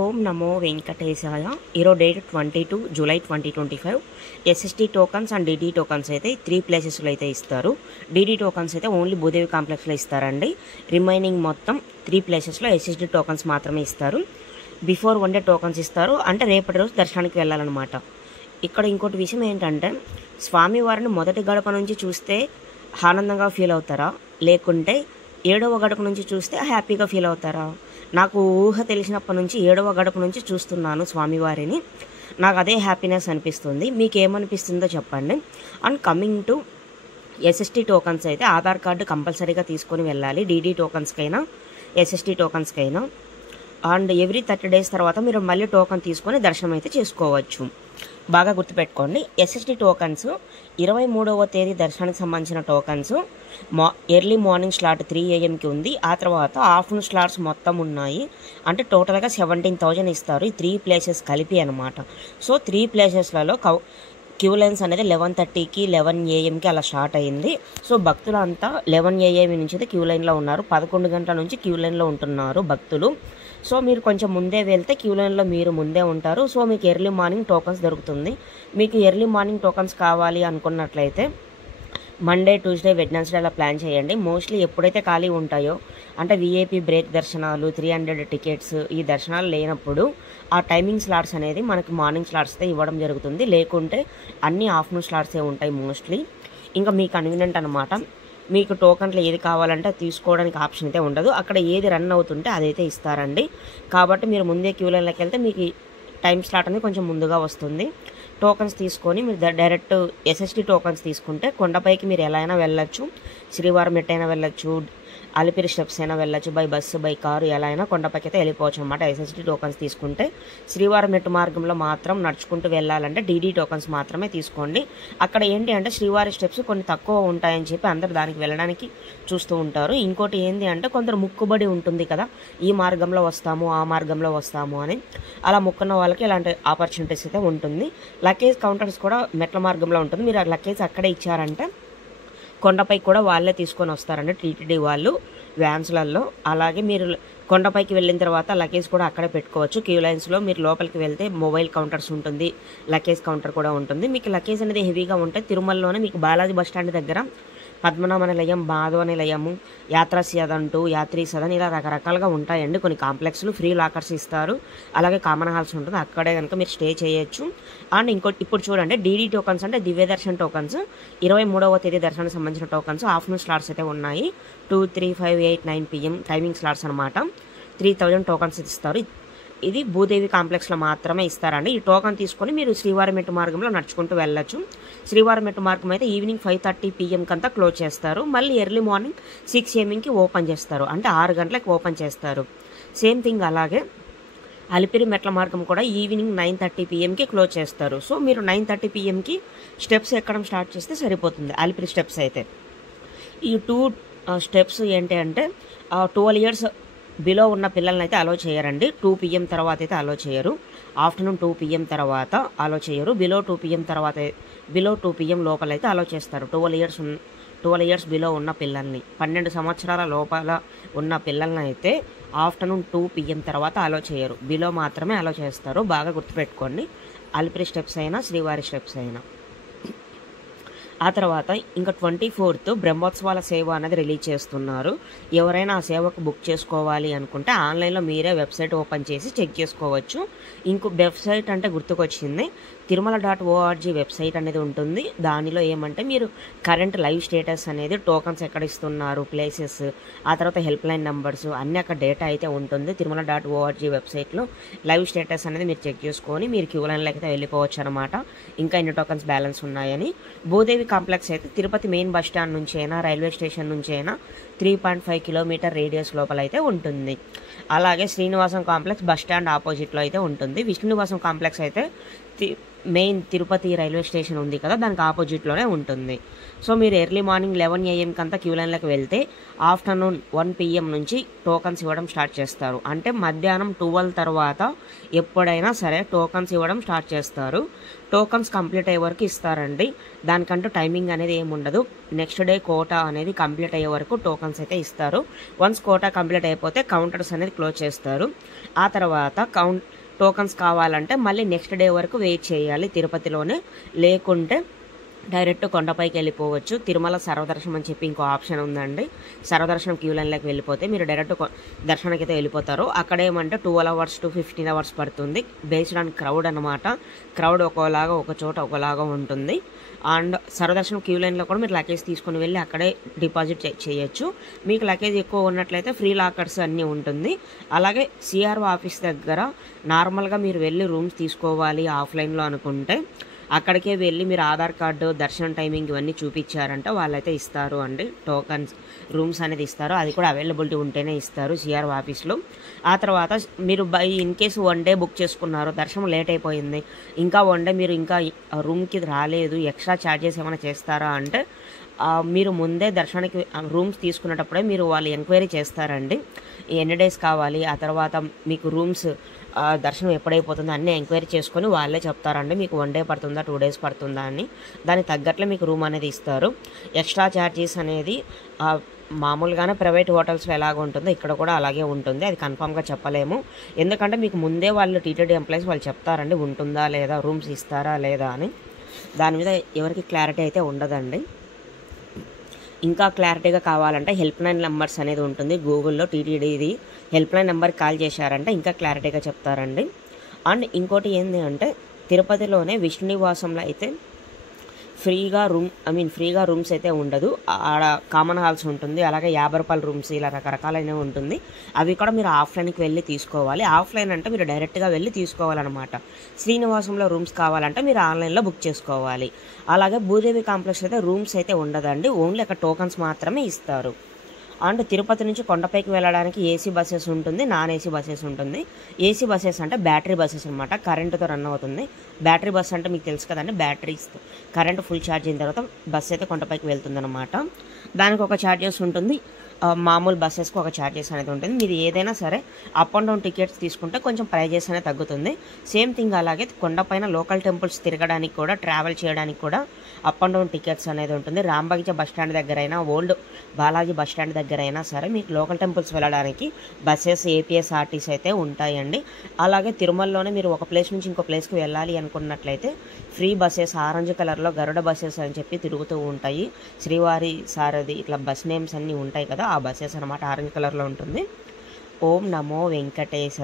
ఓం నమో వెంకటేశాయ. ఈరోజు date 22 July 2025. SST tokens and DD tokens అయితే 3 ప్లేసెస్లో అయితే ఇస్తారు. డిడి టోకన్స్ అయితే ఓన్లీ భూదేవి కాంప్లెక్స్లో ఇస్తారండి. రిమైనింగ్ మొత్తం 3 ప్లేసెస్లో ఎస్ఎస్టీ టోకన్స్ మాత్రమే ఇస్తారు. బిఫోర్ 1 డే టోకన్స్ ఇస్తారు, అంటే రేపటి రోజు దర్శనానికి వెళ్ళాలన్నమాట. ఇక్కడ ఇంకోటి విషయం ఏంటంటే, స్వామివారిని మొదటి గడప నుంచి చూస్తే ఆనందంగా ఫీల్ అవుతారా, లేకుంటే 7వ గడప నుంచి చూస్తే హ్యాపీగా ఫీల్ అవుతారా? నాకు ఊహ తెలిసినప్పటి నుంచి 7వ గడప నుంచి చూస్తున్నాను స్వామివారిని. నాకు అదే హ్యాపీనెస్ అనిపిస్తుంది. మీకు ఏమనిపిస్తుందో చెప్పండి. And coming to SST tokens అయితే ఆధార్ కార్డు కంపల్సరీగా తీసుకొని వెళ్ళాలి, డీడీ టోకన్స్కైనా ఎస్ఎస్టీ టోకన్స్కైనా. అండ్ ఎవ్రీ 30 days తర్వాత మీరు మళ్ళీ టోకన్ తీసుకొని దర్శనం అయితే చేసుకోవచ్చు. బాగా గుర్తుపెట్టుకోండి, ఎస్ఎస్టీ టోకన్స్ 23వ తేదీ దర్శనానికి సంబంధించిన tokens early morning slot 3 AM ఉంది. ఆ తర్వాత ఆఫ్టర్నూన్ స్లాట్స్ మొత్తం ఉన్నాయి. అంటే టోటల్గా 17,000 ఇస్తారు, ఈ 3 ప్లేసెస్ కలిపి అనమాట. సో 3 ప్లేసెస్లలో క్యూ లైన్స్ అనేది 11:30కి 11 AM అలా స్టార్ట్ అయింది. సో భక్తులంతా 11 AM నుంచి అయితే క్యూ లైన్లో ఉన్నారు. 11 గంటల నుంచి క్యూ లైన్లో ఉంటున్నారు భక్తులు. సో మీరు కొంచెం ముందే వెళ్తే క్యూ లైన్లో మీరు ముందే ఉంటారు. సో మీకు ఎర్లీ మార్నింగ్ టోకన్స్ దొరుకుతుంది. మీకు ఎర్లీ మార్నింగ్ టోకన్స్ కావాలి అనుకున్నట్లయితే మండే, ట్యూస్డే, వెడ్నెస్డే అలా ప్లాన్ చేయండి. మోస్ట్లీ ఎప్పుడైతే ఖాళీ ఉంటాయో, అంటే విఐపి బ్రేక్ దర్శనాలు, 300 టికెట్స్, ఈ దర్శనాలు లేనప్పుడు ఆ టైమింగ్ స్లాట్స్ అనేది మనకి మార్నింగ్ స్లాట్స్తే ఇవ్వడం జరుగుతుంది. లేకుంటే అన్ని ఆఫ్టర్నూన్ స్లాట్సే ఉంటాయి మోస్ట్లీ. ఇంకా మీకు కన్వీనియంట్ అనమాట. మీకు టోకన్లు ఏది కావాలంటే తీసుకోవడానికి ఆప్షన్ అయితే ఉండదు. అక్కడ ఏది రన్ అవుతుంటే అదైతే ఇస్తారండి. కాబట్టి మీరు ముందే క్యూ లైన్లోకి వెళ్తే మీకు టైం స్లాట్ అనేది కొంచెం ముందుగా వస్తుంది. టోకన్స్ తీసుకొని మీరు డైరెక్ట్ ఎస్ఎస్టీ టోకన్స్ తీసుకుంటే కొండపైకి మీరు ఎలా అయినా వెళ్ళొచ్చు. శ్రీవారం మెట్టు అయినా వెళ్ళొచ్చు, అలిపిరి స్టెప్స్ అయినా వెళ్ళొచ్చు, బై బస్సు, బై కారు, ఎలా అయినా కొండపైకి అయితే వెళ్ళిపోవచ్చు అనమాట. ఎస్ఎస్టీ టోకన్స్ తీసుకుంటే శ్రీవారం మెట్టు మార్గంలో మాత్రం నడుచుకుంటూ వెళ్ళాలంటే డీడీ టోకన్స్ మాత్రమే తీసుకోండి. అక్కడ ఏంటి అంటే శ్రీవారి స్టెప్స్ కొన్ని తక్కువ ఉంటాయని చెప్పి అందరు దానికి వెళ్ళడానికి చూస్తూ ఉంటారు. ఇంకోటి ఏంటి అంటే కొందరు ముక్కుబడి ఉంటుంది కదా, ఈ మార్గంలో వస్తాము, ఆ మార్గంలో వస్తాము అని. అలా ముక్కున్న వాళ్ళకి ఇలాంటి ఆపర్చునిటీస్ అయితే ఉంటుంది. లగేజ్ కౌంటర్స్ కూడా మెట్ల మార్గంలో ఉంటుంది. మీరు ఆ లగేజ్ అక్కడే ఇచ్చారంటే కొండపై కూడా వాళ్ళే తీసుకొని వస్తారండి, టీటీడీ వాళ్ళు వ్యాన్స్లలో. అలాగే మీరు కొండపైకి వెళ్ళిన తర్వాత లగేజ్ కూడా అక్కడే పెట్టుకోవచ్చు. క్యూ లైన్స్లో మీరు లోపలికి వెళ్తే మొబైల్ కౌంటర్స్ ఉంటుంది, లగేజ్ కౌంటర్ కూడా ఉంటుంది. మీకు లగేజ్ అనేది హెవీగా ఉంటే తిరుమలలోనే మీకు బాలాజీ బస్టాండ్ దగ్గర పద్మనాభ నిలయం, మాధవ నిలయము, యాత్రా సదంటూ, యాత్రీ సదన్, ఇలా రకరకాలుగా ఉంటాయండి. కొన్ని కాంప్లెక్స్లు ఫ్రీ లాకర్స్ ఇస్తారు. అలాగే కామన్ హాల్స్ ఉంటుంది, అక్కడే కనుక మీరు స్టే చేయొచ్చు. అండ్ ఇంకోటి ఇప్పుడు చూడండి, డీడీ టోకన్స్ అంటే దివ్య దర్శన్ టోకన్స్ 23వ తేదీ దర్శనానికి సంబంధించిన టోకన్స్ ఆఫ్టర్నూన్ స్లాట్స్ అయితే ఉన్నాయి. 2, 3, 5, 8, 9 PM టైమింగ్ స్లాట్స్ అనమాట. 3000 టోకన్స్ ఇస్తారు. ఇది భూదేవి కాంప్లెక్స్లో మాత్రమే ఇస్తారండి. ఈ టోకన్ తీసుకొని మీరు శ్రీవారి మెట్టు మార్గంలో నడుచుకుంటూ వెళ్ళొచ్చు. శ్రీవారి మెట్టు మార్గం అయితే ఈవినింగ్ 5:30 PM కంతా క్లోజ్ చేస్తారు. మళ్ళీ ఎర్లీ మార్నింగ్ 6 AM ఓపెన్ చేస్తారు, అంటే 6 గంటలకు ఓపెన్ చేస్తారు. సేమ్ థింగ్ అలాగే అలిపిరి మెట్ల మార్గం కూడా ఈవినింగ్ 9:30 PM క్లోజ్ చేస్తారు. సో మీరు 9:30 PM స్టెప్స్ ఎక్కడం స్టార్ట్ చేస్తే సరిపోతుంది. అలిపిరి స్టెప్స్ అయితే ఈ 2 స్టెప్స్ ఏంటి అంటే 12 years బిలో ఉన్న పిల్లల్ని అయితే అలో చేయరండి. 2 PM తర్వాత అయితే అలో చేయరు. ఆఫ్టర్నూన్ 2 PM తర్వాత అలో చేయరు. బిలో 2 PM లోపలైతే అలో చేస్తారు. 12 years బిలో ఉన్న పిల్లల్ని, 12 సంవత్సరాల లోపల ఉన్న పిల్లల్ని అయితే ఆఫ్టర్నూన్ 2 PM తర్వాత అలో చేయరు. బిలో మాత్రమే అలో చేస్తారు. బాగా గుర్తుపెట్టుకోండి, అలిపిరి స్టెప్స్ అయినా శ్రీవారి స్టెప్స్ అయినా. ఆ తర్వాత ఇంకా 24th బ్రహ్మోత్సవాల సేవ అనేది రిలీజ్ చేస్తున్నారు. ఎవరైనా ఆ సేవకు బుక్ చేసుకోవాలి అనుకుంటే ఆన్లైన్లో మీరే వెబ్సైట్ ఓపెన్ చేసి చెక్ చేసుకోవచ్చు. ఇంకో వెబ్సైట్ అంటే గుర్తుకొచ్చింది, తిరుమల.org వెబ్సైట్ అనేది ఉంటుంది. దానిలో ఏమంటే మీరు కరెంట్ లైవ్ స్టేటస్ అనేది, టోకన్స్ ఎక్కడ ఇస్తున్నారు, ప్లేసెస్, ఆ తర్వాత హెల్ప్ లైన్ నెంబర్స్ అన్నీ అక్కడ డేటా అయితే ఉంటుంది. తిరుమల.org వెబ్సైట్లో లైవ్ స్టేటస్ అనేది మీరు చెక్ చేసుకొని మీరు క్యూ లైన్లోకి అయితే వెళ్ళిపోవచ్చు అనమాట, ఇంకా ఎన్ని టోకన్స్ బ్యాలెన్స్ ఉన్నాయని. భూదేవి కాంప్లెక్స్ అయితే తిరుపతి మెయిన్ బస్ స్టాండ్ నుంచి అయినా, రైల్వే స్టేషన్ నుంచి అయినా 3.5 km రేడియస్ లోపల అయితే ఉంటుంది. అలాగే శ్రీనివాసం కాంప్లెక్స్ బస్ స్టాండ్ ఆపోజిట్లో అయితే ఉంటుంది. విష్ణునివాసం కాంప్లెక్స్ అయితే మెయిన్ తిరుపతి రైల్వే స్టేషన్ ఉంది కదా, దానికి ఆపోజిట్లోనే ఉంటుంది. సో మీరు ఎర్లీ మార్నింగ్ 11 AM కంతా క్యూ లైన్లోకి వెళ్తే ఆఫ్టర్నూన్ 1 PM నుంచి టోకన్స్ ఇవ్వడం స్టార్ట్ చేస్తారు. అంటే మధ్యాహ్నం 12 తర్వాత ఎప్పుడైనా సరే టోకన్స్ ఇవ్వడం స్టార్ట్ చేస్తారు. టోకన్స్ కంప్లీట్ అయ్యే వరకు ఇస్తారండి. దానికంటూ టైమింగ్ అనేది ఏమి ఉండదు. నెక్స్ట్ డే కోటా అనేది కంప్లీట్ అయ్యే వరకు టోకన్స్ అయితే ఇస్తారు. వన్స్ కోటా కంప్లీట్ అయిపోతే కౌంటర్స్ అనేది క్లోజ్ చేస్తారు. ఆ తర్వాత టోకన్స్ కావాలంటే మళ్ళీ నెక్స్ట్ డే వరకు వెయిట్ చేయాలి తిరుపతిలోనే. లేకుంటే డైరెక్ట్ కొండపైకి వెళ్ళిపోవచ్చు. తిరుమల సర్వదర్శనం అని చెప్పి ఇంకో ఆప్షన్ ఉందండి. సర్వదర్శనం క్యూ లైన్లోకి వెళ్ళిపోతే మీరు డైరెక్ట్ దర్శనానికి అయితే వెళ్ళిపోతారు. అక్కడ ఏమంటే 12 hours to 15 hours పడుతుంది, బేస్డ్ ఆన్ క్రౌడ్ అనమాట. క్రౌడ్ ఒకలాగా ఒక చోట ఒకలాగా ఉంటుంది. అండ్ సర్వదర్శనం క్యూ లైన్లో కూడా మీరు లగేజ్ తీసుకొని వెళ్ళి అక్కడే డిపాజిట్ చేయొచ్చు. మీకు లగేజ్ ఎక్కువ ఉన్నట్లయితే ఫ్రీ లాకర్స్ అన్నీ ఉంటుంది. అలాగే సిఆర్ఓ ఆఫీస్ దగ్గర నార్మల్గా మీరు వెళ్ళి రూమ్స్ తీసుకోవాలి ఆఫ్లైన్లో అనుకుంటే అక్కడికే వెళ్ళి మీరు ఆధార్ కార్డు, దర్శనం టైమింగ్ ఇవన్నీ చూపించారంటే వాళ్ళైతే ఇస్తారు అండి. టోకన్స్ రూమ్స్ అనేది ఇస్తారు. అది కూడా అవైలబిలిటీ ఉంటేనే ఇస్తారు సిఆర్ఓ ఆఫీస్లో. ఆ తర్వాత మీరు ఇన్ కేసు 1 day బుక్ చేసుకున్నారు, దర్శనం లేట్ అయిపోయింది, ఇంకా 1 day మీరు ఇంకా రూమ్కి రాలేదు, ఎక్స్ట్రా ఛార్జెస్ ఏమైనా చేస్తారా అంటే మీరు ముందే దర్శనానికి రూమ్స్ తీసుకునేటప్పుడే మీరు వాళ్ళు ఎంక్వైరీ చేస్తారండి. ఎన్ని డేస్ కావాలి, ఆ తర్వాత మీకు రూమ్స్ దర్శనం ఎప్పుడైపోతుందో అన్నీ ఎంక్వైరీ చేసుకొని వాళ్ళే చెప్తారండి. మీకు 1 day పడుతుందా, 2 days పడుతుందా అని. దానికి తగ్గట్లే మీకు రూమ్ అనేది ఇస్తారు. ఎక్స్ట్రా ఛార్జెస్ అనేది మామూలుగానే ప్రైవేట్ హోటల్స్లో ఎలాగ ఉంటుందో ఇక్కడ కూడా అలాగే ఉంటుంది. అది కన్ఫామ్గా చెప్పలేము. ఎందుకంటే మీకు ముందే వాళ్ళు టీటీడీ ఎంప్లాయీస్ వాళ్ళు చెప్తారండి ఉంటుందా లేదా, రూమ్స్ ఇస్తారా లేదా అని. దాని మీద ఎవరికి క్లారిటీ అయితే ఉండదండి. ఇంకా క్లారిటీగా కావాలంటే హెల్ప్లైన్ నెంబర్స్ అనేది ఉంటుంది గూగుల్లో. టీటీడీది హెల్ప్లైన్ నెంబర్కి కాల్ చేశారంటే ఇంకా క్లారిటీగా చెప్తారండి. అండ్ ఇంకోటి ఏంటి అంటే తిరుపతిలోనే విష్ణు నివాసంలో అయితే ఫ్రీగా రూమ్స్ అయితే ఉండదు. ఆడ కామన్ హాల్స్ ఉంటుంది, అలాగే 50 రూపాయల రూమ్స్, ఇలా రకరకాలైనవి ఉంటుంది. అవి కూడా మీరు ఆఫ్లైన్కి వెళ్ళి తీసుకోవాలి. ఆఫ్లైన్ అంటే మీరు డైరెక్ట్గా వెళ్ళి తీసుకోవాలన్నమాట. శ్రీనివాసంలో రూమ్స్ కావాలంటే మీరు ఆన్లైన్లో బుక్ చేసుకోవాలి. అలాగే భూదేవి కాంప్లెక్స్ అయితే రూమ్స్ అయితే ఉండదండి, ఓన్లీ అక్కడ టోకన్స్ మాత్రమే ఇస్తారు. అండ్ తిరుపతి నుంచి కొండపైకి వెళ్ళడానికి ఏసీ బస్సెస్ ఉంటుంది, నాన్ ఏసీ బస్సెస్ ఉంటుంది. ఏసీ బస్సెస్ అంటే బ్యాటరీ బస్సెస్ అనమాట, కరెంటుతో రన్ అవుతుంది. బ్యాటరీ బస్ అంటే మీకు తెలుసు కదండి, బ్యాటరీస్ కరెంటు ఫుల్ ఛార్జ్ అయిన తర్వాత బస్సు అయితే కొండపైకి వెళ్తుంది అనమాట. దానికి ఒక ఛార్జెస్ ఉంటుంది, మామూలు బస్సెస్కి ఒక ఛార్జెస్ అనేది ఉంటుంది. మీరు ఏదైనా సరే అప్ అండ్ డౌన్ టికెట్స్ తీసుకుంటే కొంచెం ప్రైజెస్ అనేది తగ్గుతుంది. సేమ్ థింగ్ అలాగే కొండపైన లోకల్ టెంపుల్స్ తిరగడానికి కూడా, ట్రావెల్ చేయడానికి కూడా అప్ అండ్ డౌన్ టికెట్స్ అనేది ఉంటుంది. రాంబగిచ బస్ స్టాండ్ దగ్గర అయినా, ఓల్డ్ బాలాజీ బస్ స్టాండ్ దగ్గర అయినా సరే మీకు లోకల్ టెంపుల్స్ వెళ్ళడానికి బస్సెస్ ఏపీఎస్ఆర్టీసీ అయితే ఉంటాయండి. అలాగే తిరుమలలోనే మీరు ఒక ప్లేస్ నుంచి ఇంకో ప్లేస్కి వెళ్ళాలి అనుకున్నట్లయితే ఫ్రీ బస్సెస్ ఆరెంజ్ కలర్లో గరుడ బస్సెస్ అని చెప్పి తిరుగుతూ ఉంటాయి. శ్రీవారి సారథి ఇట్లా బస్ నేమ్స్ అన్నీ ఉంటాయి కదా, ఆ బస్సెస్ అనమాట, ఆరెంజ్ కలర్లో ఉంటుంది. ఓం నమో వెంకటేశ.